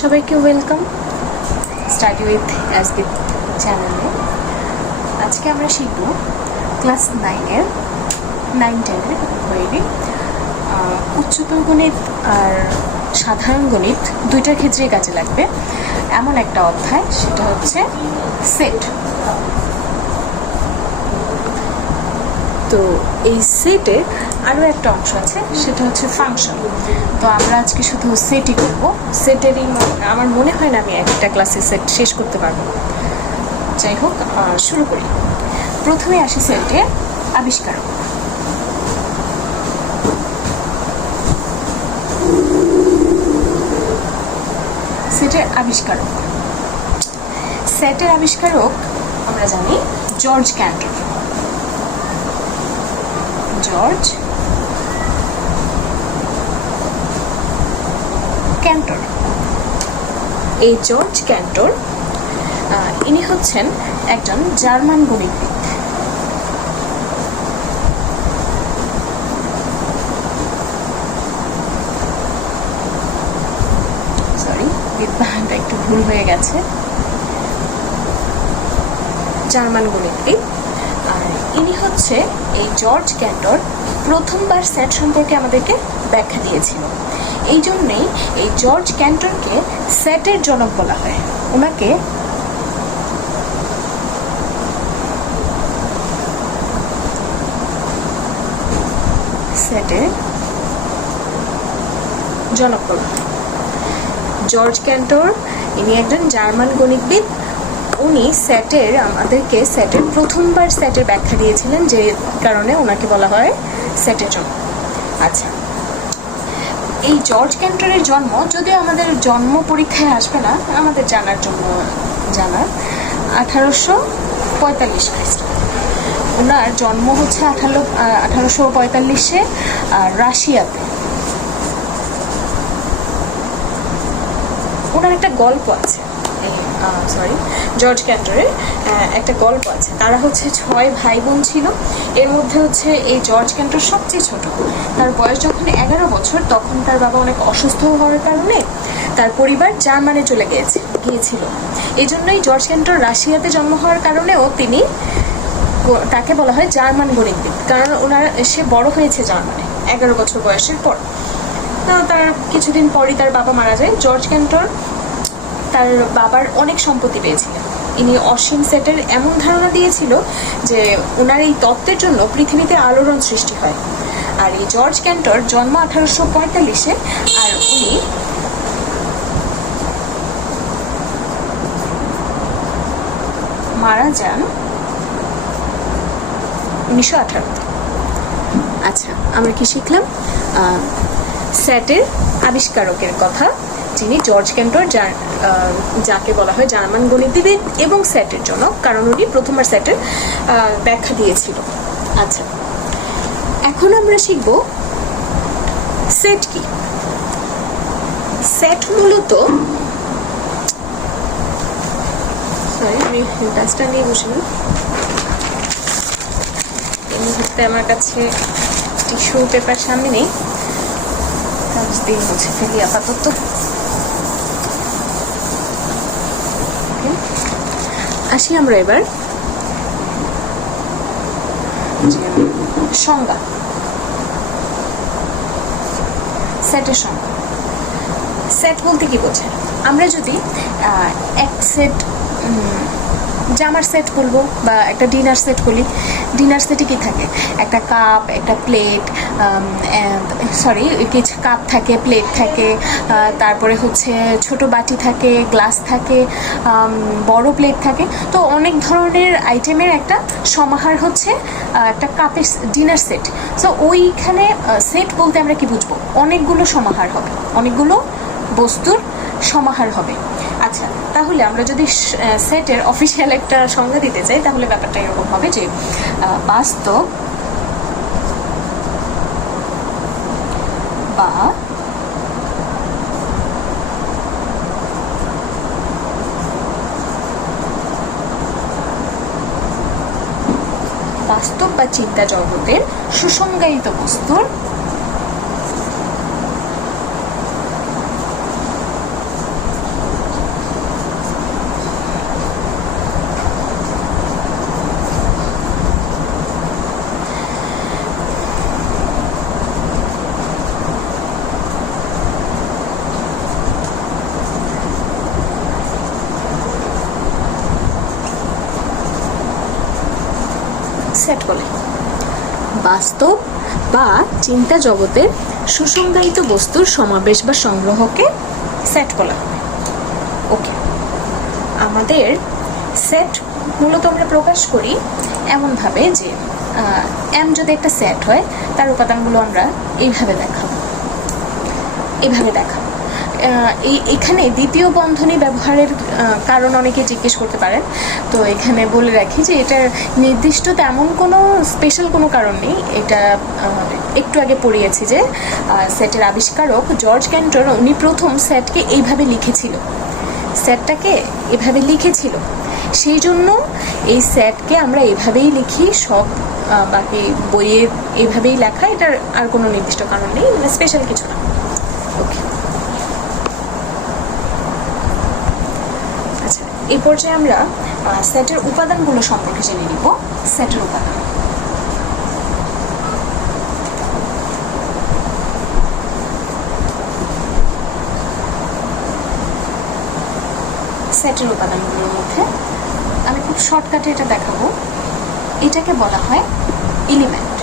সবাইকে welcome study with SB চ্যানেলে। আজকে আমরা শিখব ক্লাস 9-10 বইয়েরই উচ্চতর গণিত আর সাধারণ গণিত দুইটার ক্ষেত্রেই কাজে লাগবে এমন একটা অধ্যায়, সেটা হচ্ছে সেট। তো এই সেটের আরও একটা অংশ আছে, সেটা হচ্ছে ফাংশন। তো আমরা আজকে শুধু সেটই করবো। সেটেরই আমার মনে হয় না আমি একটা ক্লাসে সেট শেষ করতে পারবো। যাই হোক, শুরু করি। প্রথমে আসি সেটের আবিষ্কারক। সেটের আবিষ্কারক আমরা জানি জর্জ ক্যান্টর। এই জর্জ ক্যান্টর ইনি হচ্ছেন একজন জার্মান গণিতবিদ। বিদ্যানটা একটু ভুল হয়ে গেছে। জার্মান গণিতবিদ। আর ইনি হচ্ছে এই জর্জ ক্যান্টর প্রথমবার সেট সম্পর্কে আমাদেরকে ব্যাখ্যা দিয়েছিল। এই জন্যেই এই জর্জ ক্যান্টরকে সেটের জনক বলা হয়। ওনাকে সেটের জনক বলা হয়। জর্জ ক্যান্টর ইনি একজন জার্মান গণিতবিদ। উনি আমাদেরকে সেটের প্রথমবার সেটের ব্যাখ্যা দিয়েছিলেন, যে কারণে ওনাকে বলা হয় সেটের জনক। আচ্ছা, এই জর্জ ক্যান্টরের জন্ম, যদিও আমাদের জন্ম পরীক্ষায় আসবে না, আমাদের জানার জন্য 1845 খ্রিস্টাব্দে। ওনার জন্ম হচ্ছে 1845-এ রাশিয়াতে। ওনার একটা গল্প আছে, জর্জ ক্যান্টরের একটা গল্প আছে। তারা হচ্ছে 6 ভাই বোন ছিল। এর মধ্যে হচ্ছে এই জর্জ ক্যান্টর সবচেয়ে ছোট। তার বয়স যখন 11 বছর, তখন তার বাবা অনেক অসুস্থ হওয়ার কারণে তার পরিবার জার্মানে চলে গিয়েছিল। এই জন্যই জর্জ ক্যান্টর রাশিয়াতে জন্ম হওয়ার কারণেও তাকে বলা হয় জার্মান গণিতবিদ, কারণ সে বড় হয়েছে জার্মানে 11 বছর বয়সের পর। তার কিছুদিন পরই তার বাবা মারা যায়। জর্জ ক্যান্টর তার বাবার অনেক সম্পত্তি পেয়েছিলেন। ইনি অসীম সেটের এমন ধারণা দিয়েছিল যে ওনার এই তত্ত্বের জন্য পৃথিবীতে আলোড়ন সৃষ্টি হয়। আর এই জর্জ ক্যান্টর জন্ম 1845-এ, আর উনি মারা যান 1918-তে। আচ্ছা, আমরা কি শিখলাম? সেটের আবিষ্কারকের কথা, যিনি জর্জ ক্যান্টর, যাকে বলা হয় জার্মান গণিতবিদ এবং সেটের জনক, কারণ উনি প্রথমবার সেটের ব্যাখ্যা দিয়েছিল। আচ্ছা, এখন আমরা শিখব সেট কি। সেট মূলত, আমি গ্লাসটা নিয়ে বসিনি, এই মুহূর্তে আমার কাছে টিস্যু পেপার সামনে নেই, কাগজ দিয়ে মুছে ফেলি আপাতত। আসি আমরা এবার সংজ্ঞা। সেটের সংজ্ঞা। সেট বলতে কি বোঝায়? আমরা যদি এক সেট জামার সেট বলবো বা একটা ডিনার সেট বলি, ডিনার সেটে কি থাকে? একটা কাপ, একটা প্লেট, কিছু কাপ থাকে, প্লেট থাকে, তারপরে হচ্ছে ছোট বাটি থাকে, গ্লাস থাকে, বড় প্লেট থাকে। তো অনেক ধরনের আইটেমের একটা সমাহার হচ্ছে একটা কাপের ডিনার সেট। সো ওইখানে সেট বলতে আমরা কি বুঝবো? অনেকগুলো সমাহার হবে, অনেকগুলো বস্তুর সমাহার হবে। আচ্ছা, তাহলে আমরা যদি সেটের অফিসিয়াল একটা সংজ্ঞা দিতে চাই, তাহলে ব্যাপারটা এরকম হবে যে বাস্তব বা চিন্তা জগতের সুসংজ্ঞায়িত বস্তুর সেট বলে? বাস্তব বা চিন্তা জগতের সুসংজ্ঞায়িত বস্তুর সমাবেশ বা সংগ্রহকে সেট বলা হয়। ওকে, আমাদের সেট মূলত আমরা প্রকাশ করি এমনভাবে যে এম যদি একটা সেট হয়, তার উপাদানগুলো আমরা এইভাবে দেখাবো। এখানে দ্বিতীয় বন্ধনী ব্যবহারের কারণ অনেকে জিজ্ঞেস করতে পারেন, তো এখানে বলে রাখি যে এটার নির্দিষ্ট তেমন কোনো স্পেশাল কোনো কারণ নেই। এটা একটু আগে পড়িয়েছি যে সেটের আবিষ্কারক জর্জ ক্যান্টর, উনি প্রথম সেটকে এইভাবে লিখেছিল, সেটটাকে এভাবে লিখেছিল, সেই জন্য এই সেটকে আমরা এভাবেই লিখি। সব বাকি বইয়ে এভাবেই লেখা, এটার আর কোনো নির্দিষ্ট কারণ নেই, মানে স্পেশাল কিছু না। ওকে, আচ্ছা, এই পর্যায়ে আমরা সেটের উপাদানগুলো সম্পর্কে জেনে নিব। সেটের উপাদান, সেটের উপাদানগুলোর মধ্যে আমি খুব শর্টকাটে এটা দেখাবো। এটাকে বলা হয় এলিমেন্ট।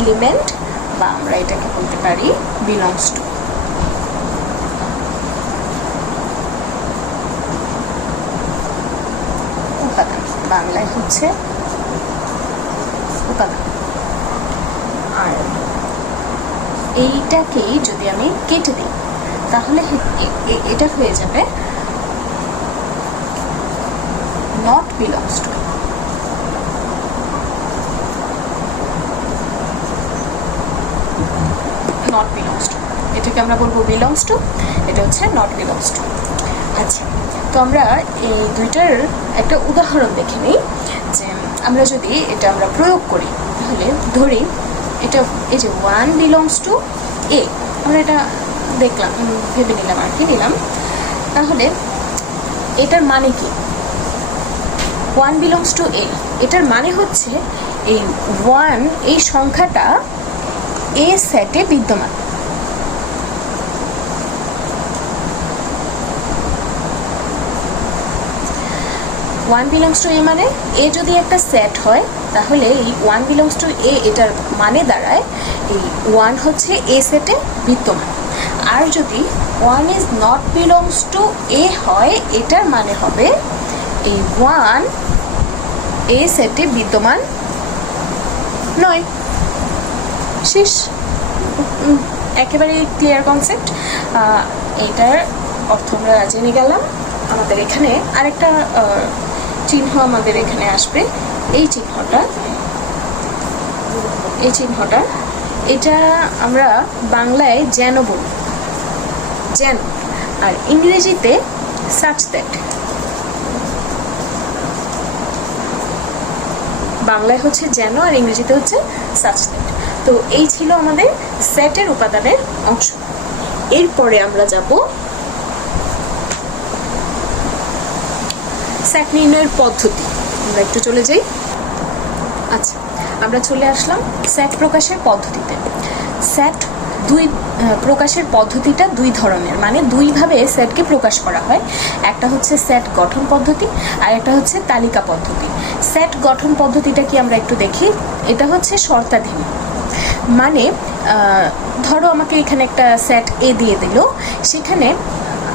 এলিমেন্ট বা আমরা এটাকে বলতে পারি বিলংস টু। উপাদান বাংলায় হচ্ছে উপাদান। আর এইটাকেই যদি আমি কেটে দিই তাহলে এটা হয়ে যাবে not belongs to. Not belongs to, এটাকে আমরা বলবো বিলংস টু, এটা হচ্ছে নট বিলংস টু। আচ্ছা, তো আমরা এই দুইটার একটা উদাহরণ দেখে নিই যে আমরা যদি এটা আমরা প্রয়োগ করি, তাহলে ধরি এটা এই যে 1 বিলংস টু এ, আমরা এটা দেখলাম, ভেবে নিলাম আর কি নিলাম, তাহলে এটার মানে কি? 1 বিলংস টু এ, এটার মানে হচ্ছে এই 1 এই সংখ্যাটা এ সেটে বিদ্যমান। ওয়ান বিলংস টু এ মানে এ যদি একটা সেট হয়, তাহলে এই 1 বিলংস টু এ এটার মানে দাঁড়ায় এই 1 হচ্ছে এ সেটে বিদ্যমান। আর যদি 1 ইজ নট বিলংস টু এ হয়, এটার মানে হবে এই 1 এ সেটে বিদ্যমান নয়। শেষ, একেবারে ক্লিয়ার কনসেপ্ট। এটার অর্থ আমরা জেনে গেলাম। আমাদের এখানে আরেকটা চিহ্ন আমাদের এখানে আসবে, এই চিহ্নটা এটা আমরা বাংলায় যেন বলি, যেন, আর ইংরেজিতে such that। বাংলায় হচ্ছে যেন আর ইংরেজিতে হচ্ছে such that। তো এই ছিল আমাদের সেটের উপাদানের অংশ। এরপরে আমরা যাব সেট নির্ণয়ের পদ্ধতি। আমরা একটু চলে যাই। আচ্ছা, আমরা চলে আসলাম সেট প্রকাশের পদ্ধতিতে। সেট প্রকাশের পদ্ধতিটা দুই ধরনের, মানে দুইভাবে সেটকে প্রকাশ করা হয়। একটা হচ্ছে সেট গঠন পদ্ধতি, আর একটা হচ্ছে তালিকা পদ্ধতি। সেট গঠন পদ্ধতিটা কি আমরা একটু দেখি। এটা হচ্ছে শর্তাধীন, মানে ধরো আমাকে এখানে একটা সেট এ দিয়ে দিল, সেখানে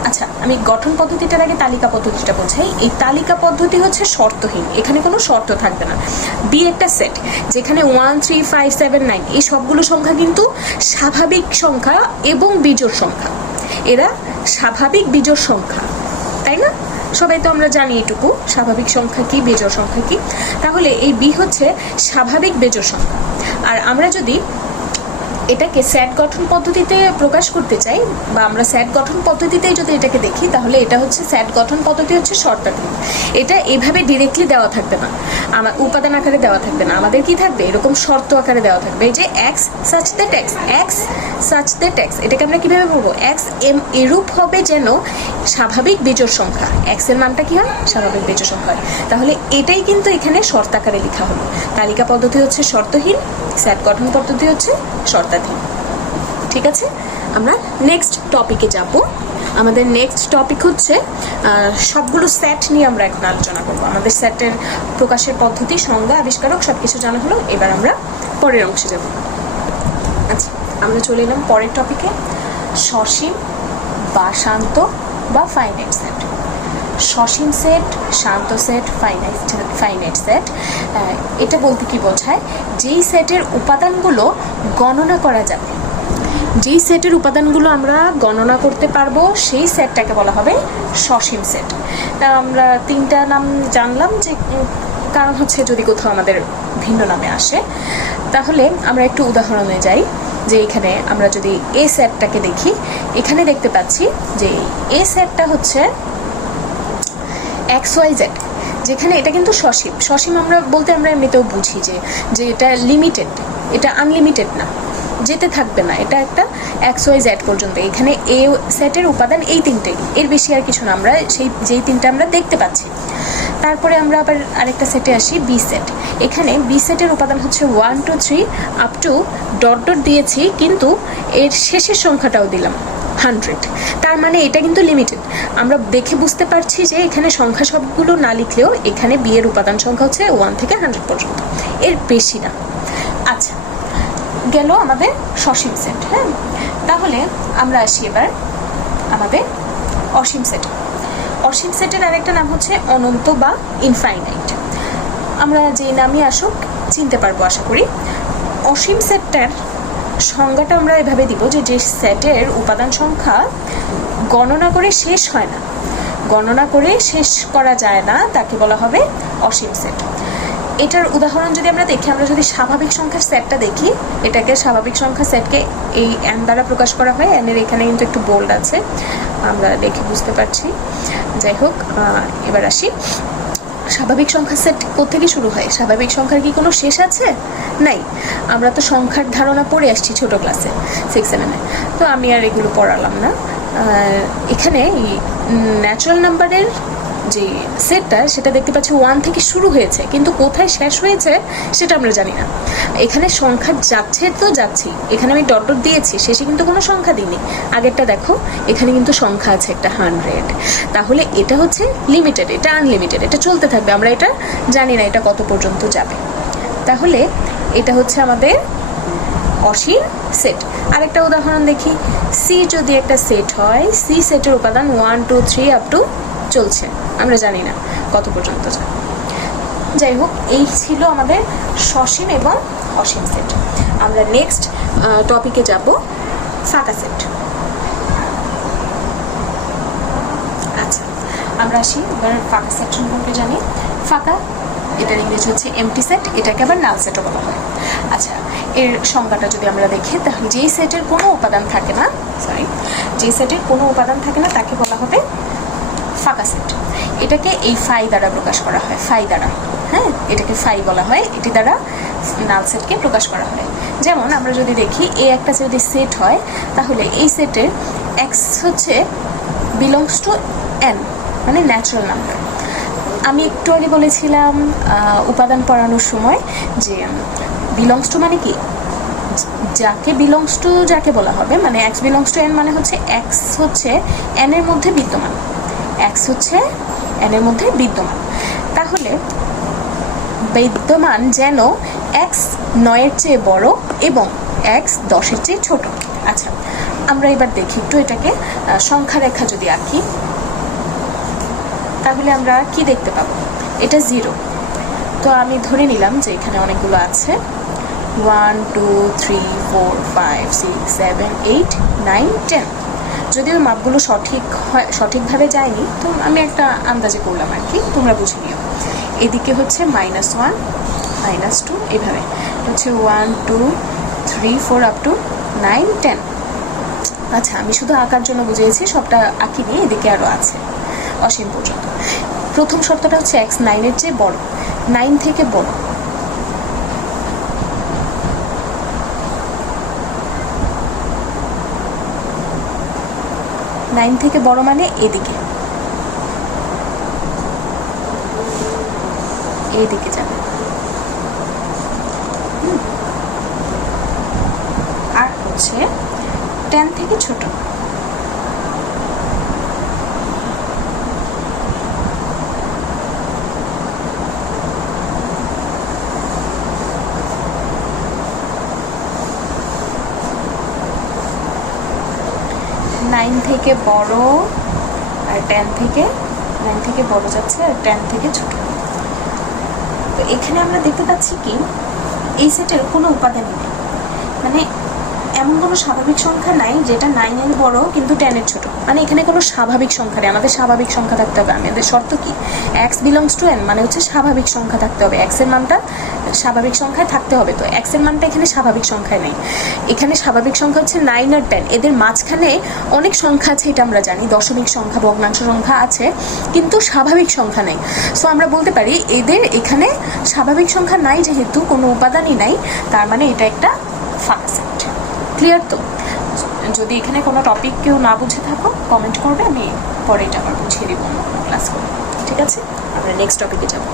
আচ্ছা আমি গঠন পদ্ধতিটার আগে তালিকা পদ্ধতিটা বোঝাই। এই তালিকা পদ্ধতি হচ্ছে শর্তহীন, এখানে কোনো শর্ত থাকবে না। বি একটা সেট যেখানে 1 3 5 7 9 এই সবগুলো সংখ্যা কিন্তু স্বাভাবিক সংখ্যা এবং বিজোড় সংখ্যা। এরা স্বাভাবিক বিজোড় সংখ্যা, তাই না? সবাই তো আমরা জানি এটুকু, স্বাভাবিক সংখ্যা কি, বেজোড় সংখ্যা কি। তাহলে এই বি হচ্ছে স্বাভাবিক বেজোড় সংখ্যা। আর আমরা যদি এটাকে সেট গঠন পদ্ধতিতে প্রকাশ করতে চাই, বা আমরা সেট গঠন পদ্ধতিতেই যদি এটাকে দেখি, তাহলে এটা হচ্ছে সেট গঠন পদ্ধতি হচ্ছে শর্তাধীন। এটা এভাবে ডিরেক্টলি দেওয়া থাকবে না, আমার উপাদান আকারে দেওয়া থাকবে না, আমাদের কি থাকবে, এরকম শর্ত আকারে দেওয়া থাকবে। এই যে x such that x, x such that x, এটাকে আমরা কিভাবে বলবো? এক্স এম এরূপ হবে যেন স্বাভাবিক বেজোড় সংখ্যা, এক্স এর মানটা কি হয়, স্বাভাবিক বেজোড় সংখ্যা হয়। তাহলে এটাই কিন্তু এখানে শর্ত আকারে লেখা হলো। তালিকা পদ্ধতি হচ্ছে শর্তহীন, সেট গঠন পদ্ধতি হচ্ছে শর্তাধীন। ঠিক আছে, আমরা নেক্সট টপিকে যাব। আমাদের নেক্সট টপিক হচ্ছে সবগুলো সেট নিয়ে আমরা এখন আলোচনা করব। আমাদের সেটের প্রকাশের পদ্ধতি, সংজ্ঞা, আবিষ্কারক সব কিছু জানা হলো। এবার আমরা পরের অংশে যাব। আচ্ছা, আমরা চলে এলাম পরের টপিকে, সসীম বা শান্ত বা ফাইনাইট সেট। সসীম সেট, শান্ত সেট, ফাইনাইট সেট, এটা বলতে কি বোঝায়? যেই সেটের উপাদানগুলো গণনা করা যাবে, যেই সেটের উপাদানগুলো আমরা গণনা করতে পারবো সেই সেটটাকে বলা হবে সসীম সেট। আমরা তিনটা নাম জানলাম, যে কারণ হচ্ছে যদি কোথাও আমাদের ভিন্ন নামে আসে। তাহলে আমরা একটু উদাহরণে যাই, যে এখানে আমরা যদি এ সেটটাকে দেখি, এখানে দেখতে পাচ্ছি যে এ সেটটা হচ্ছে XYZ, যেখানে এটা কিন্তু সসীম। সসীম আমরা বলতে আমরা এমনিতেও বুঝি যে এটা লিমিটেড, এটা আনলিমিটেড না, যেতে থাকবে না, এটা একটা XYZ পর্যন্ত। এখানে এ সেটের উপাদান এই তিনটেই, এর বেশি আর কিছু না, আমরা যেই তিনটা আমরা দেখতে পাচ্ছি। তারপরে আমরা আবার আরেকটা সেটে আসি, বি সেট। এখানে বি সেটের উপাদান হচ্ছে 1 2 3 আপ টু ডট ডট দিয়েছি, কিন্তু এর শেষের সংখ্যাটাও দিলাম 100। তার মানে এটা কিন্তু লিমিটেড। আমরা দেখে বুঝতে পারছি যে এখানে সংখ্যা সবগুলো না লিখলেও এখানে বি এর উপাদান সংখ্যা হচ্ছে 1 থেকে 100 পর্যন্ত, এর বেশি না। আচ্ছা, গেল আমাদের সসীম সেট। হ্যাঁ, তাহলে আমরা আসি এবার আমাদের অসীম সেট। অসীম সেটের আরেকটা নাম হচ্ছে অনন্ত বা ইনফাইনাইট। আমরা যে নামই আসুক চিনতে পারবো আশা করি। অসীম সেটটার সংজ্ঞাটা আমরা এভাবে দিব যে সেটের উপাদান সংখ্যা গণনা করে শেষ হয় না, গণনা করে শেষ করা যায় না, তাকে বলা হবে অসীম সেট। এটার উদাহরণ যদি আমরা দেখি, আমরা যদি স্বাভাবিক সংখ্যার সেটটা দেখি, এটাকে স্বাভাবিক সংখ্যার সেটকে এই এন দ্বারা প্রকাশ করা হয়। এনের এখানে কিন্তু একটু বোল্ড আছে, আমরা দেখে বুঝতে পারছি। যাই হোক, এবার আসি, স্বাভাবিক সংখ্যার সেট কোত্থেকে শুরু হয়? স্বাভাবিক সংখ্যার কি কোনো শেষ আছে? নাই। আমরা তো সংখ্যার ধারণা পড়ে আসছি ছোট ক্লাসে 6 7-এ, তো আমি আর এগুলো পড়ালাম না। এখানে ন্যাচারাল নাম্বারের যে সেটটা, সেটা দেখতে পাচ্ছি 1 থেকে শুরু হয়েছে, কিন্তু কোথায় শেষ হয়েছে সেটা আমরা জানি না। এখানে সংখ্যা যাচ্ছে তো যাচ্ছি, এখানে আমি ডট ডট দিয়েছি, শেষে কিন্তু কোনো সংখ্যা দিইনি। আগেরটা দেখো, এখানে কিন্তু সংখ্যা আছে একটা 100। তাহলে এটা হচ্ছে লিমিটেড, এটা আনলিমিটেড, এটা চলতে থাকবে, আমরা এটা জানি না এটা কত পর্যন্ত যাবে। তাহলে এটা হচ্ছে আমাদের অসীম সেট। আরেকটা উদাহরণ দেখি, সি যদি একটা সেট হয়, সি সেটের উপাদান 1 2 3 আপ টু চলছে, আমরা জানি না কত পর্যন্ত যায়। যাই হোক, এই ছিল আমাদের সসীম এবং অসীম সেট। আমরা নেক্সট টপিকে যাব, ফাঁকা সেট। আচ্ছা, আমরা আসি এবার ফাঁকা সেট সম্পর্কে জানি। ফাঁকা, এটার ইংরেজি হচ্ছে এমটি সেট, এটাকে আবার নাল সেটও বলা হয়। আচ্ছা, এর সংজ্ঞাটা যদি আমরা দেখি, তাহলে যেই সেটের কোনো উপাদান থাকে না, যেই সেটের কোনো উপাদান থাকে না তাকে বলা হবে ফাঁকা সেট। এটাকে এই ফাই দ্বারা প্রকাশ করা হয়, ফাই দ্বারা। হ্যাঁ, এটাকে ফাই বলা হয়, এটি দ্বারা নাল সেটকে প্রকাশ করা হয়। যেমন আমরা যদি দেখি, এ একটা যদি সেট হয়, তাহলে এই সেটের এক্স হচ্ছে বিলংস টু এন, মানে ন্যাচারাল নাম্বার। আমি একটু আগে বলেছিলাম উপাদান পড়ানোর সময় যে বিলংস টু মানে কি, যাকে বিলংস টু যাকে বলা হবে, মানে এক্স বিলংস টু এন মানে হচ্ছে এক্স হচ্ছে এন এর মধ্যে বিদ্যমান, এক্স হচ্ছে এন এর মধ্যে বিদ্যমান। তাহলে বিদ্যমান যেন এক্স 9-এর চেয়ে বড় এবং এক্স 10-এর চেয়ে ছোট। আচ্ছা, আমরা এবার দেখি একটু এটাকে সংখ্যা রেখা যদি আঁকি, তাহলে আমরা কি দেখতে পাবো? এটা 0। তো আমি ধরে নিলাম যে এখানে অনেকগুলো আছে, 1 2 3 4 5 6 7 8 9 10। যদিও মাপগুলো সঠিকভাবে যায়নি, তো আমি একটা আন্দাজে করলাম আর কি, তোমরা বুঝে নিও। এদিকে হচ্ছে -1 -2, এইভাবে হচ্ছে 1 2 3 4 আপ টু 9 10। আচ্ছা, আমি শুধু আঁকার জন্য বুঝিয়েছি, সবটা আঁকিনি, এদিকে আরও আছে অসীম পর্যন্ত। প্রথম শর্তটা হচ্ছে এক্স 9-এর চেয়ে বড়, 9 থেকে বড়। নাইন থেকে বড় মানে এদিকে, এইদিকে যাবে। আর হচ্ছে 10 থেকে ছোট, 9 থেকে বড় আর 10 থেকে 9 থেকে বড় যাচ্ছে আর 10 থেকে ছোট। তো এখানে আমরা দেখতে পাচ্ছি কি এই সেটের কোনো উপাদানই নেই, মানে এমন কোনো স্বাভাবিক সংখ্যা নাই যেটা 9 এর বড় কিন্তু 10 এর ছোট, মানে এখানে কোনো স্বাভাবিক সংখ্যা নেই। আমাদের স্বাভাবিক সংখ্যা থাকতে হবে, আমাদের শর্ত কি x বিলংস টু n, মানে হচ্ছে স্বাভাবিক সংখ্যা থাকতে হবে, x এর মানটা স্বাভাবিক সংখ্যায় থাকতে হবে। তো x এর মানটা এখানে স্বাভাবিক সংখ্যায় নেই, এখানে স্বাভাবিক সংখ্যা হচ্ছে 9 আর 10, এদের মাঝখানে অনেক সংখ্যা আছে, এটা আমরা জানি, দশমিক সংখ্যা ভগ্নাংশ সংখ্যা আছে কিন্তু স্বাভাবিক সংখ্যা নেই। সো আমরা বলতে পারি এদের এখানে স্বাভাবিক সংখ্যা নাই, যেহেতু কোনো উপাদানই নাই, তার মানে এটা একটা ফাঁকা সেট। ক্লিয়ার? তো যদি এখানে কোনো টপিক কেউ না বুঝে থাকো কমেন্ট করবে, আমি পরে এটা আবার বুঝিয়ে দিব অন্য কোনো ক্লাস করে। ঠিক আছে, আমরা নেক্সট টপিকে যাবো।